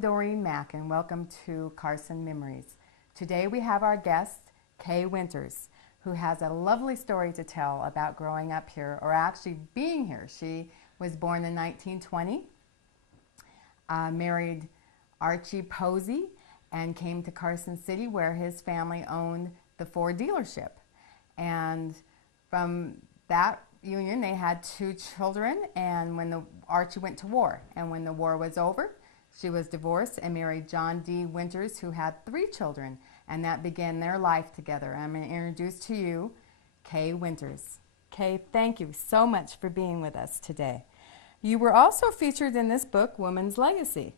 Doreen Mack, and welcome to Carson Memories. Today we have our guest, Kay Winters, who has a lovely story to tell about growing up here, or actually being here. She was born in 1920, married Archie Posey, and came to Carson City where his family owned the Ford dealership. And from that union they had 2 children, and when Archie went to war, and when the war was over, she was divorced and married John D. Winters, who had 3 children, and that began their life together. I'm going to introduce to you Kay Winters. Kay, thank you so much for being with us today. You were also featured in this book, Woman's Legacy.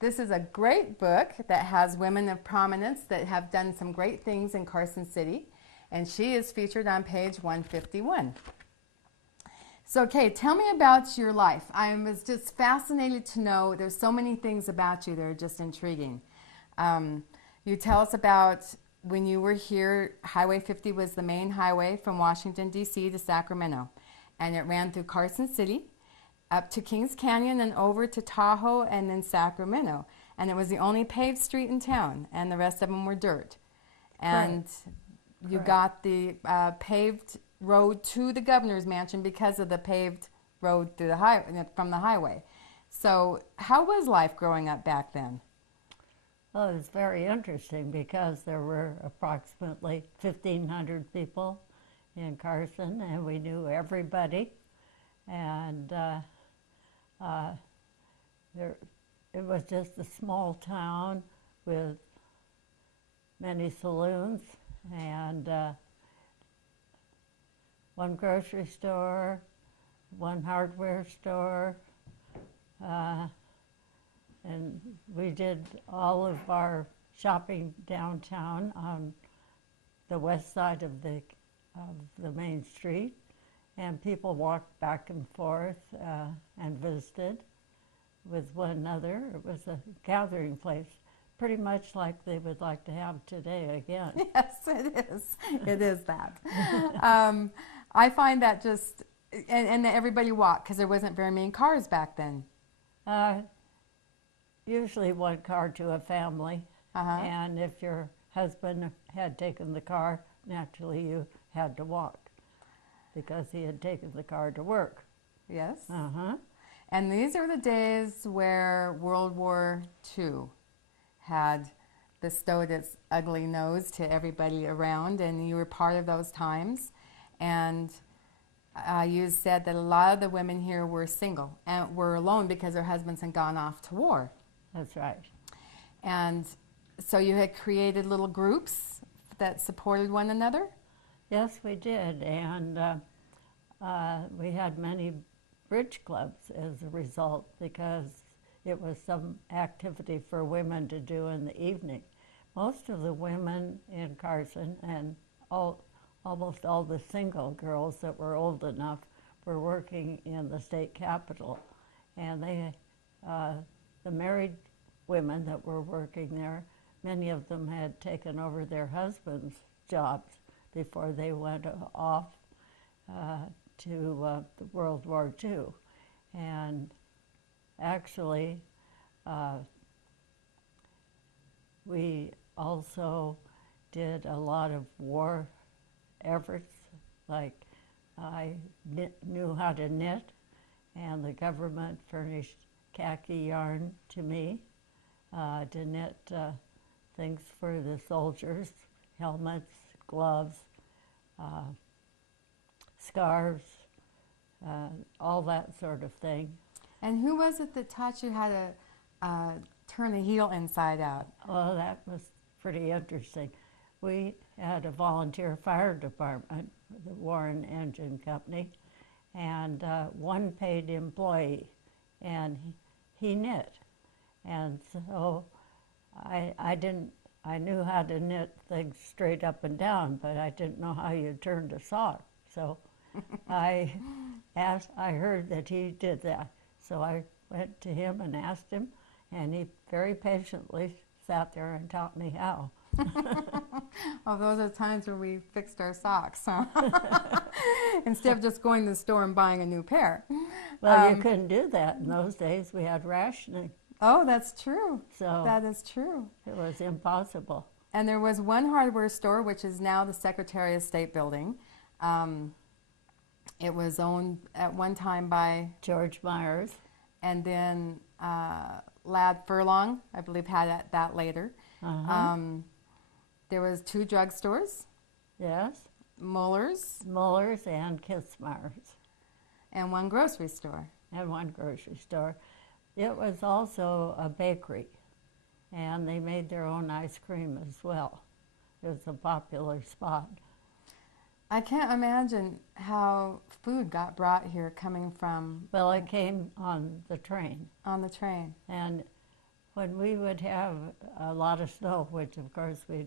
This is a great book that has women of prominence that have done some great things in Carson City, and she is featured on page 151. So, Kay, tell me about your life. I was just fascinated to know, there's so many things about you that are just intriguing. You tell us about when you were here, Highway 50 was the main highway from Washington, D.C. to Sacramento. And it ran through Carson City, up to Kings Canyon, and over to Tahoe, and then Sacramento. And it was the only paved street in town, and the rest of them were dirt. And you got the paved road to the governor's mansion because of the paved road through the from the highway. So how was life growing up back then? Well, it was very interesting because there were approximately 1,500 people in Carson, and we knew everybody. And it was just a small town with many saloons and one grocery store, one hardware store, and we did all of our shopping downtown on the west side of the main street, and people walked back and forth and visited with one another. It was a gathering place, pretty much like they would like to have today again. Yes, it is. It is that. I find that just, and that everybody walked because there wasn't very many cars back then. Usually one car to a family, and if your husband had taken the car, naturally you had to walk because he had taken the car to work. Yes. And these are the days where World War II had bestowed its ugly nose to everybody around, and you were part of those times. And you said that a lot of the women here were single and were alone because their husbands had gone off to war. That's right. And so you had created little groups that supported one another? Yes, we did. And we had many bridge clubs as a result because it was some activity for women to do in the evening. Most of the women in Carson and almost all the single girls that were old enough were working in the state capitol. And they, the married women that were working there, many of them had taken over their husbands' jobs before they went off to World War II. And actually, we also did a lot of war efforts, like I knew how to knit, and the government furnished khaki yarn to me to knit things for the soldiers, helmets, gloves, scarves, all that sort of thing. And who was it that taught you how to turn a heel inside out? Well, that was pretty interesting. We had a volunteer fire department, the Warren Engine Company, and one paid employee, and he knit. And so I knew how to knit things straight up and down, but I didn't know how you turned a sock. So I heard that he did that. So I went to him and asked him, and he very patiently sat there and taught me how. Oh, those are times when we fixed our socks, huh? Instead of just going to the store and buying a new pair. Well, you couldn't do that in those days. We had rationing. Oh, that's true. So That is true. it was impossible. And there was one hardware store, which is now the Secretary of State building. It was owned at one time by, George Myers. and then Lad Furlong, I believe, had that later. Uh-huh. There was 2 drugstores, Yes. Muller's, Muller's and Kissmeyer's, and 1 grocery store. and 1 grocery store. It was also a bakery, and they made their own ice cream as well. It was a popular spot. I can't imagine how food got brought here coming from Well, it came on the train, on the train. and when we would have a lot of snow, which of course we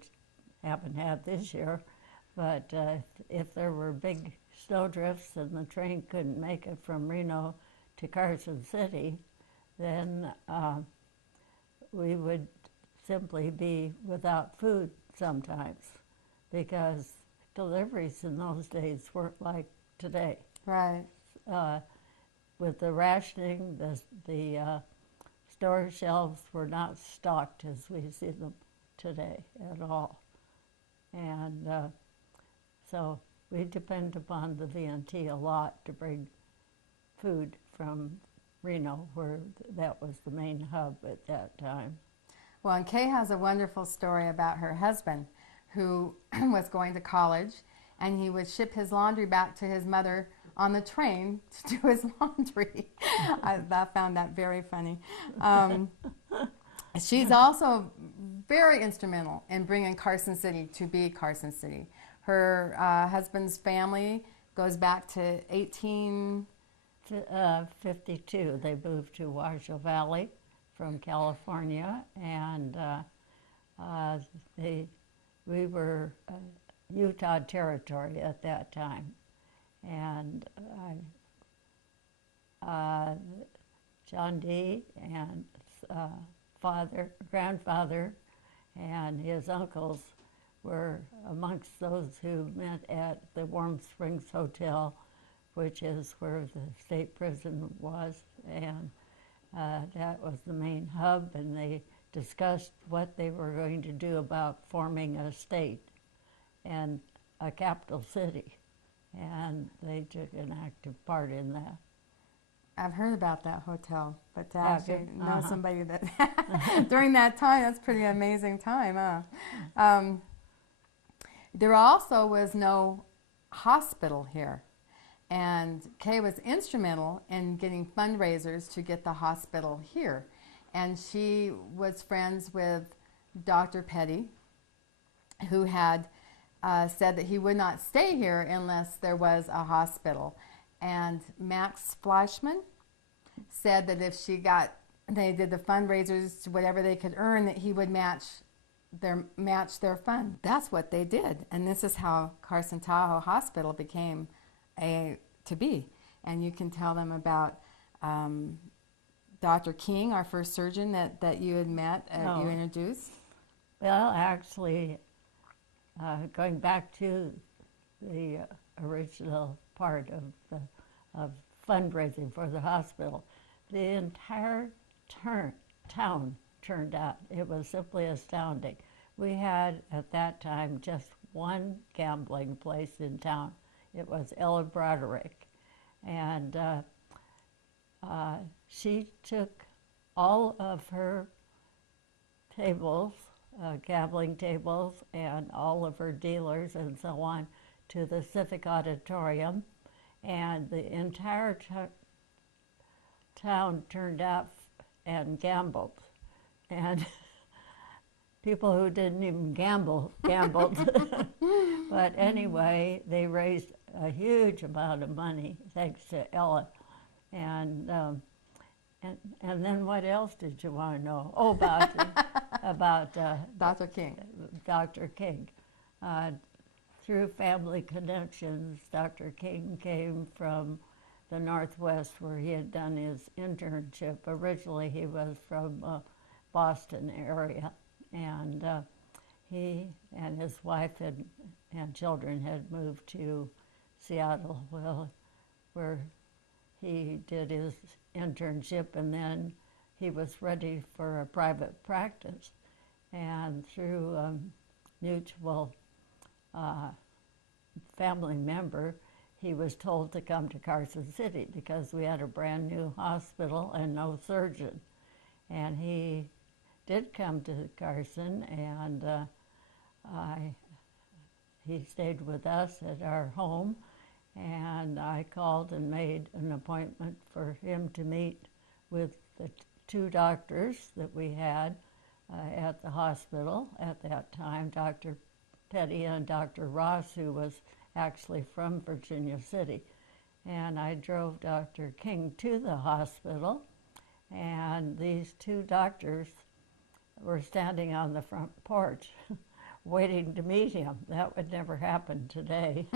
haven't had this year, but if there were big snow drifts and the train couldn't make it from Reno to Carson City, then we would simply be without food sometimes, because deliveries in those days weren't like today. Right. With the rationing, the store shelves were not stocked as we see them today at all. And so we depend upon the V&T a lot to bring food from Reno, where that was the main hub at that time. Well, and Kay has a wonderful story about her husband who was going to college, and he would ship his laundry back to his mother on the train to do his laundry. I found that very funny. She's also very instrumental in bringing Carson City to be Carson City. Her husband's family goes back to 52, they moved to Washoe Valley from California, and we were Utah Territory at that time. And John D. and grandfather and his uncles were amongst those who met at the Warm Springs Hotel, which is where the state prison was, and that was the main hub, and they discussed what they were going to do about forming a state and a capital city, and they took an active part in that. I've heard about that hotel, but to actually know Uh-huh. somebody that during that time, that's a pretty amazing time, huh? There also was no hospital here, and Kay was instrumental in getting fundraisers to get the hospital here, and she was friends with Dr. Petty, who had said that he would not stay here unless there was a hospital. And Max Fleischman said that if they did the fundraisers, whatever they could earn, that he would match their fund. That's what they did, and this is how Carson Tahoe Hospital became to be. And you can tell them about Dr. King, our first surgeon that you had met, you introduced. Well, actually, going back to the original part of fundraising for the hospital, the entire town turned out. It was simply astounding. We had, at that time, just one gambling place in town. It was Ella Broderick. And she took all of her tables, gambling tables, and all of her dealers and so on to the Civic Auditorium, and the entire town turned out and gambled. And people who didn't even gambled. But anyway, they raised a huge amount of money thanks to Ella. And then what else did you want to know? Oh, about Dr. King. Dr. King. Through family connections, Dr. King came from the Northwest where he had done his internship. Originally, he was from Boston area, and he and his wife and children had moved to Seattle, where he did his internship and then he was ready for a private practice. And through mutual family member, he was told to come to Carson City because we had a brand new hospital and no surgeon. And he did come to Carson, and he stayed with us at our home, and I called and made an appointment for him to meet with the two doctors that we had at the hospital at that time, Dr. Petty and Dr. Ross, who was actually from Virginia City. And I drove Dr. King to the hospital, and these two doctors were standing on the front porch waiting to meet him. That would never happen today.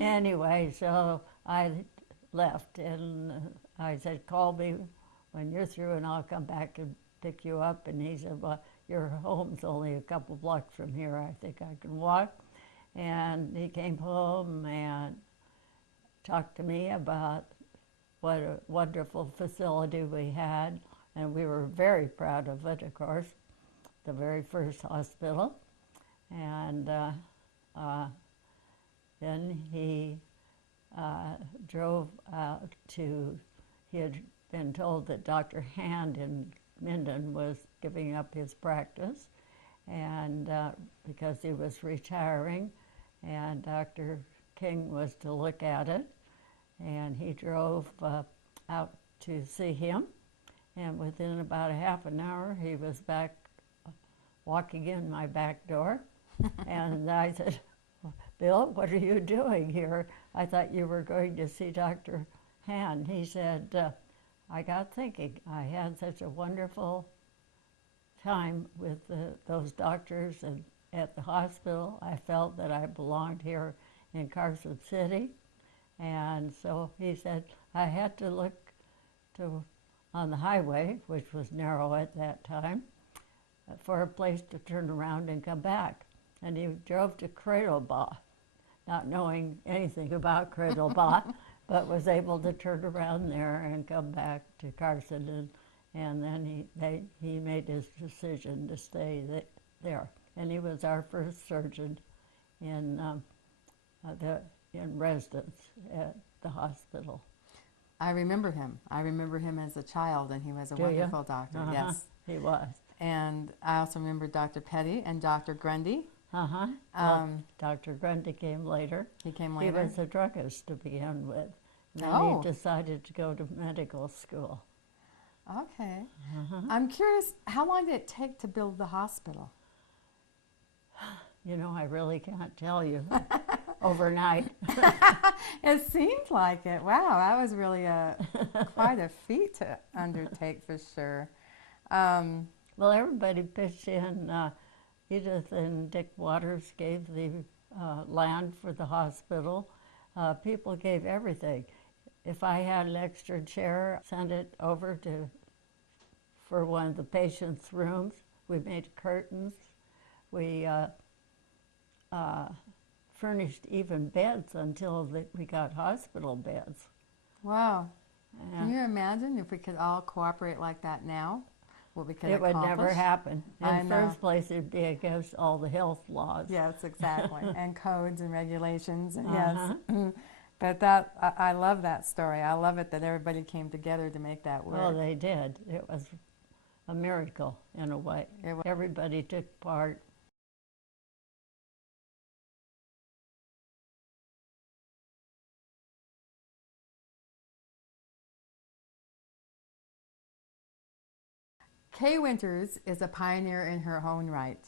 Anyway, so I left, and I said, call me when you're through and I'll come back and pick you up. And he said, well, your home's only a couple blocks from here. I think I can walk. And he came home and talked to me about what a wonderful facility we had. And we were very proud of it, of course, the very first hospital. And then he drove out to, he had been told that Dr. Hand in Minden was giving up his practice, and because he was retiring, and Dr. King was to look at it, and he drove out to see him, and within about a half an hour he was back walking in my back door. And I said, Bill, what are you doing here? I thought you were going to see Dr. Hand. He said, I got thinking, I had such a wonderful time with those doctors and at the hospital. I felt that I belonged here in Carson City. And so he said, I had to look on the highway, which was narrow at that time, for a place to turn around and come back. And he drove to Cradlebaugh, not knowing anything about Cradlebaugh, but was able to turn around there and come back to Carson. And then he made his decision to stay there. And he was our first surgeon in residence at the hospital. I remember him. I remember him as a child, and he was a wonderful doctor. Yes, he was. And I also remember Dr. Petty and Dr. Grundy. Dr. Grundy came later. He came later. He was a druggist to begin with. Then he decided to go to medical school. Okay. I'm curious, how long did it take to build the hospital? You know, I really can't tell you. Overnight. It seemed like it. Wow, that was really quite a feat to undertake for sure. Well, everybody pitched in. Edith and Dick Waters gave the land for the hospital. People gave everything. If I had an extra chair, send it over for one of the patients' rooms. We made curtains. We furnished even beds until we got hospital beds. Wow. Can you imagine if we could all cooperate like that now? What we could accomplish? It would never happen. In the first place, it would be against all the health laws. Yes, exactly. And codes and regulations. Yes. But I love that story. I love it that everybody came together to make that work. Well, they did. It was a miracle in a way. Everybody took part. Kay Winters is a pioneer in her own right.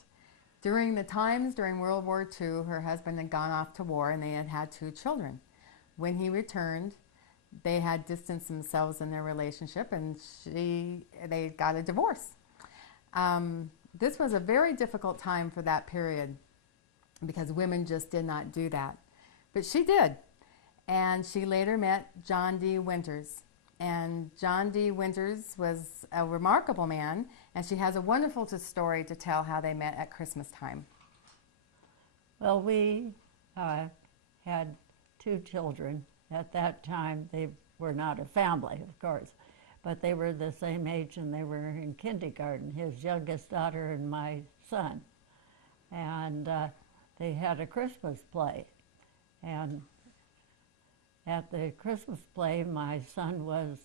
During World War II, her husband had gone off to war and they had had 2 children. When he returned, they had distanced themselves in their relationship, and they got a divorce. This was a very difficult time for that period because women just did not do that. But she did. And she later met John D. Winters. And John D. Winters was a remarkable man, and she has a wonderful story to tell how they met at Christmas time. Well, we had 2 children. At that time, they were not a family, of course, but they were the same age and they were in kindergarten, his youngest daughter and my son. And they had a Christmas play. And at the Christmas play, my son was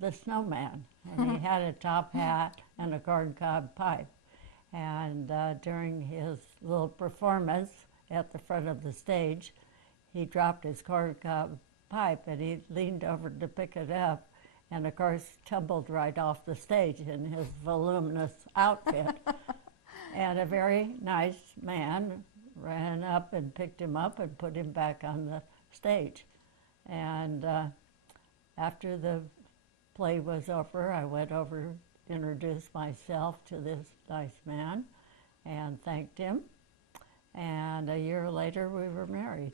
the snowman, and he had a top hat and a corncob pipe. And during his little performance at the front of the stage, he dropped his corncob pipe and he leaned over to pick it up, and of course tumbled right off the stage in his voluminous outfit. And a very nice man ran up and picked him up and put him back on the stage. And after the play was over, I went over, introduced myself to this nice man and thanked him. And a year later, we were married.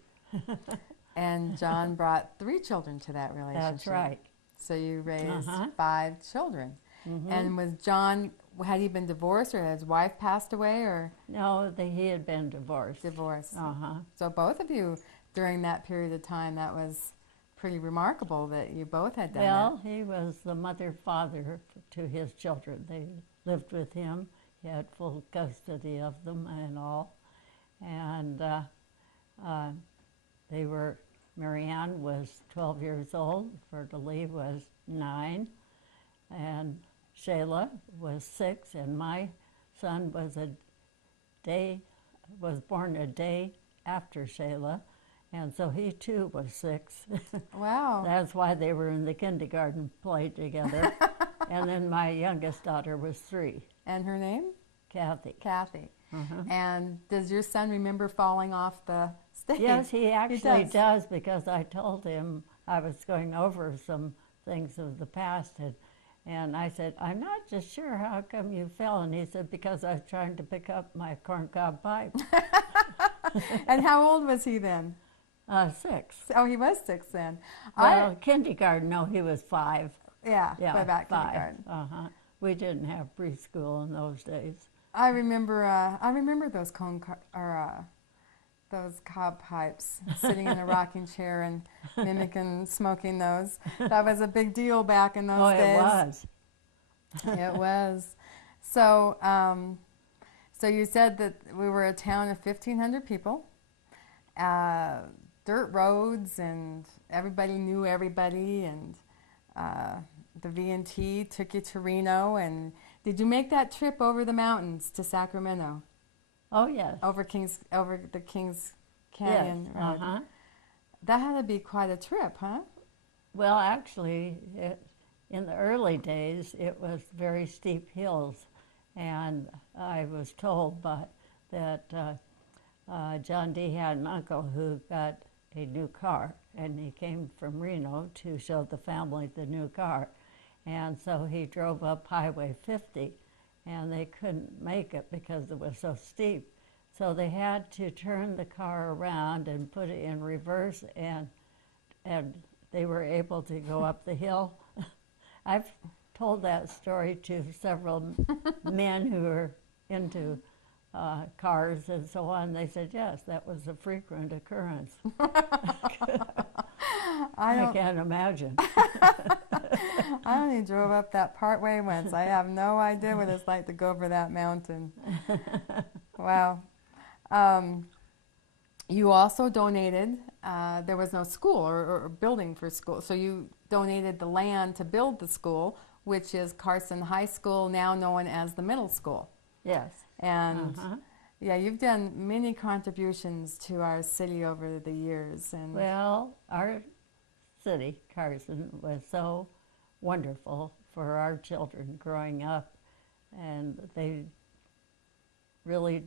And John brought 3 children to that relationship. That's right. So you raised 5 children. Mm-hmm. And was John, had he been divorced, or had his wife passed away, or? No, he had been divorced. Divorced. So both of you, during that period of time, that was pretty remarkable that you both had done that. Well, he was the mother-father to his children. They lived with him. He had full custody of them and all. And they were, Marianne was 12 years old, Fertalee was 9, and Shayla was 6, and my son was born a day after Shayla, and so he too was 6. Wow. That's why they were in the kindergarten play together. And then my youngest daughter was 3. And her name? Kathy. Kathy. And does your son remember falling off the stage? Yes, he actually does, because I told him I was going over some things of the past, and I said, I'm not just sure how come you fell. And he said, because I was trying to pick up my corncob pipe. And how old was he then? 6. Oh, he was 6 then. Well, kindergarten, no, he was 5. Yeah, way back 5. Kindergarten. We didn't have preschool in those days. I remember those those cob pipes, sitting in a rocking chair and mimicking smoking those. That was a big deal back in those days. It was. It was. So, so you said that we were a town of 1,500 people, dirt roads, and everybody knew everybody, and the V&T took you to Reno. And did you make that trip over the mountains to Sacramento? Oh, yes. Over the Kings Canyon Yes. Road. That had to be quite a trip, huh? Well, actually, in the early days, it was very steep hills, and I was told that John D. had an uncle who got a new car, and he came from Reno to show the family the new car. And so he drove up Highway 50, and they couldn't make it because it was so steep. So they had to turn the car around and put it in reverse, and they were able to go up the hill. I've told that story to several men who are into cars and so on. They said, yes, that was a frequent occurrence. I can't imagine. I only drove up that part way once. I have no idea what it's like to go over that mountain. Wow. You also donated, there was no school or building for school, so you donated the land to build the school, which is Carson High School, now known as the middle school. Yes. And yeah, you've done many contributions to our city over the years. And well, our city, Carson, was so wonderful for our children growing up, and they really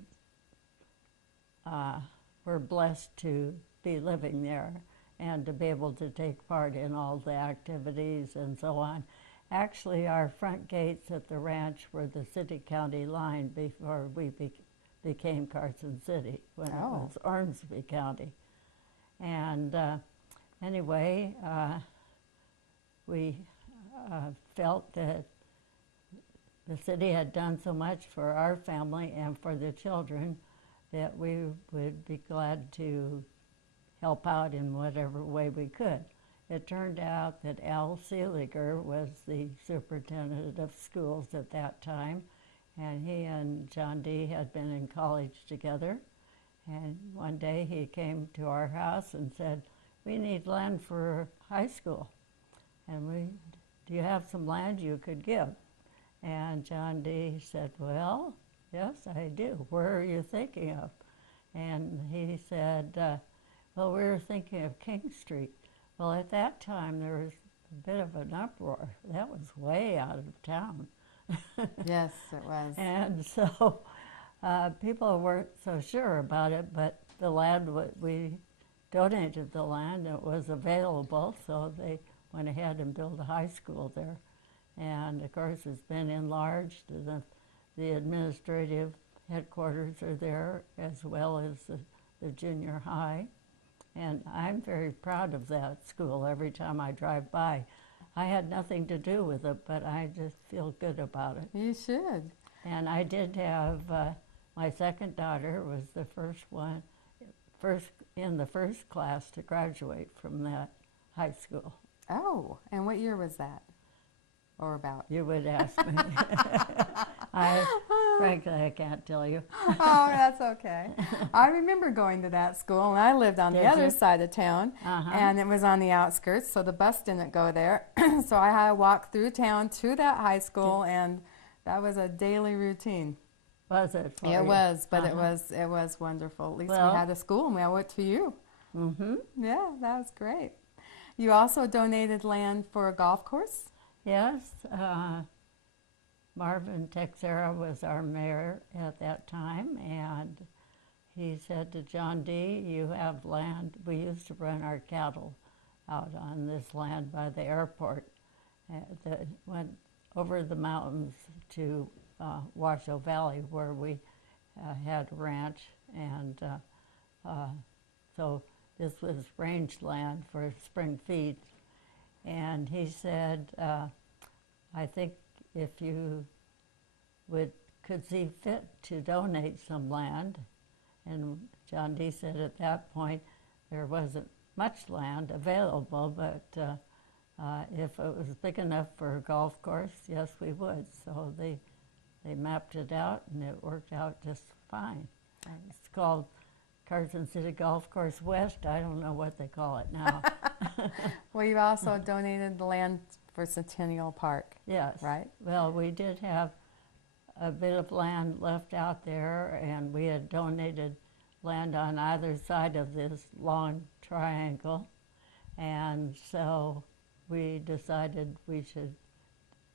were blessed to be living there and to be able to take part in all the activities and so on. Actually, our front gates at the ranch were the city-county line before we became Carson City, when it was Ormsby County. And anyway, we felt that the city had done so much for our family and for the children that we would be glad to help out in whatever way we could. it turned out that Al Seeliger was the superintendent of schools at that time, and he and John D. had been in college together. And one day he came to our house and said, "We need land for high school, and do you have some land you could give?" And John D. said, "Well, yes, I do. Where are you thinking of?" And he said, "Well, we were thinking of King Street." Well, at that time, there was a bit of an uproar. That was way out of town. Yes, it was. And so people weren't so sure about it, but the land, we donated the land, it was available, so they went ahead and built a high school there. And of course, it's been enlarged. The administrative headquarters are there, as well as the junior high. And I'm very proud of that school every time I drive by. I had nothing to do with it, but I just feel good about it. You should. And I did have, my second daughter was the first in the first class to graduate from that high school. Oh, and what year was that? Or about? You would ask me. Frankly, I can't tell you. Oh, that's okay. I remember going to that school, and I lived on the other side of town, and it was on the outskirts, so the bus didn't go there. So I had to walk through town to that high school, and that was a daily routine. Was it for you? It was, but it was wonderful. At least we had a school, and we went to you. Mm-hmm. Yeah, that was great. You also donated land for a golf course? Yes. Marvin Texera was our mayor at that time, and he said to John D., "You have land." We used to run our cattle out on this land by the airport that went over the mountains to Washoe Valley, where we had a ranch, and so this was range land for spring feeds. And he said, "I think if you could see fit to donate some land," and John D. said at that point there wasn't much land available, but if it was big enough for a golf course, yes, we would. So they mapped it out, and it worked out just fine. It's called Carson City Golf Course West. I don't know what they call it now. Well, you also donated the land for Centennial Park. Yes. Right? Well, we did have a bit of land left out there, and we had donated land on either side of this long triangle. And so we decided we should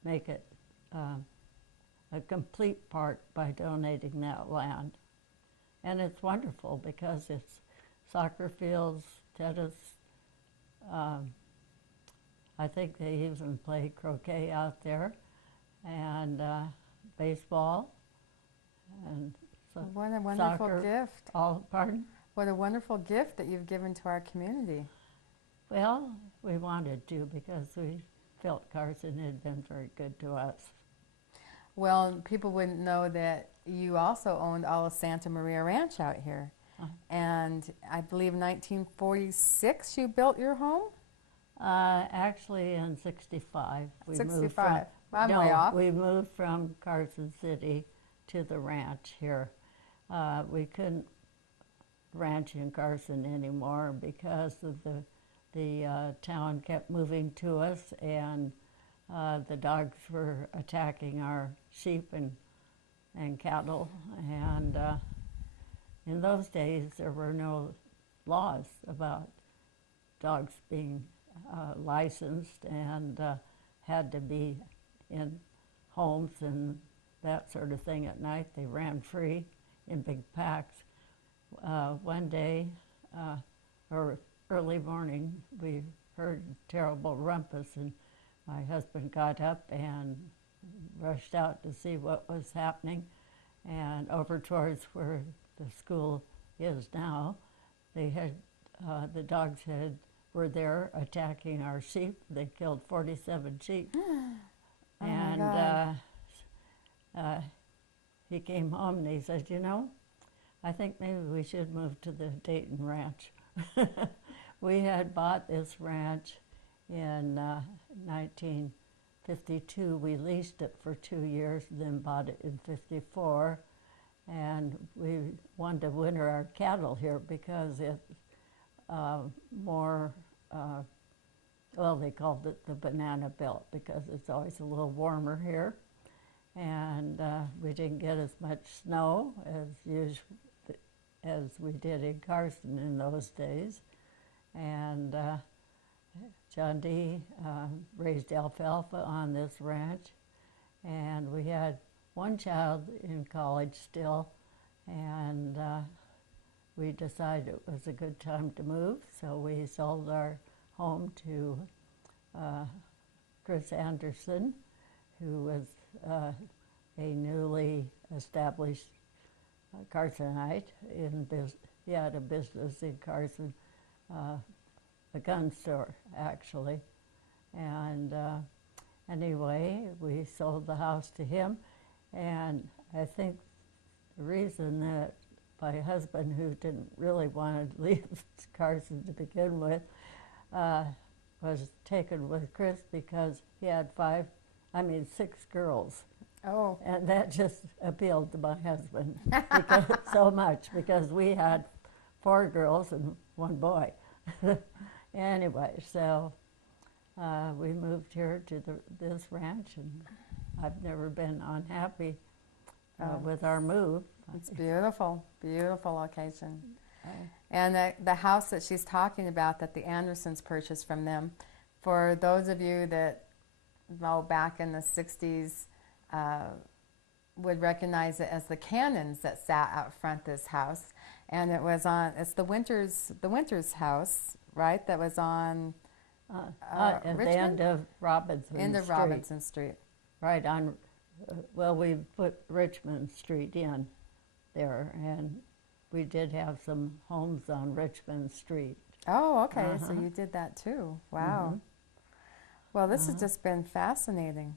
make it a complete park by donating that land. And it's wonderful because it's soccer fields, tennis. I think they even play croquet out there, and baseball, and so what a wonderful soccer, gift. Pardon? What a wonderful gift that you've given to our community. Well, we wanted to because we felt Carson had been very good to us. Well, people wouldn't know that you also owned all of Santa Maria Ranch out here. And I believe in 1946 you built your home? Actually, in 65. We 65. I'm way off. We moved from Carson City to the ranch here. We couldn't ranch in Carson anymore because of the town kept moving to us, and the dogs were attacking our sheep and cattle. And in those days, there were no laws about dogs being licensed and had to be in homes and that sort of thing at night. They ran free in big packs. One day, or early morning, we heard a terrible rumpus, and my husband got up and rushed out to see what was happening. And over towards where the school is now, they had the dogs were there attacking our sheep. They killed 47 sheep. Oh And he came home and he said, "You know, I think maybe we should move to the Dayton ranch." We had bought this ranch in 1952. We leased it for 2 years, then bought it in '54. And we wanted to winter our cattle here because it's more, well, they called it the banana belt because it's always a little warmer here. And we didn't get as much snow as we did in Carson in those days. And John D. Raised alfalfa on this ranch, and we had one child in college still, and we decided it was a good time to move, so we sold our home to Chris Anderson, who was a newly established Carsonite. He had a business in Carson, a gun store, actually. And anyway, we sold the house to him, and I think the reason that my husband, who didn't really want to leave Carson to begin with, was taken with Chris because he had 6 girls. Oh. And that just appealed to my husband so much, because we had 4 girls and 1 boy. Anyway, so we moved here to this ranch, and I've never been unhappy with our move. It's beautiful, beautiful location. And the house that she's talking about that the Andersons purchased from them, for those of you that know back in the 60s, would recognize it as the cannons that sat out front this house. And it's the Winters house, right? That was on at the end of Robinson Street. End of Robinson Street. Right on, well, we put Richmond Street in there, and we did have some homes on Richmond Street. Oh, okay, so you did that too. Wow. Well, this has just been fascinating.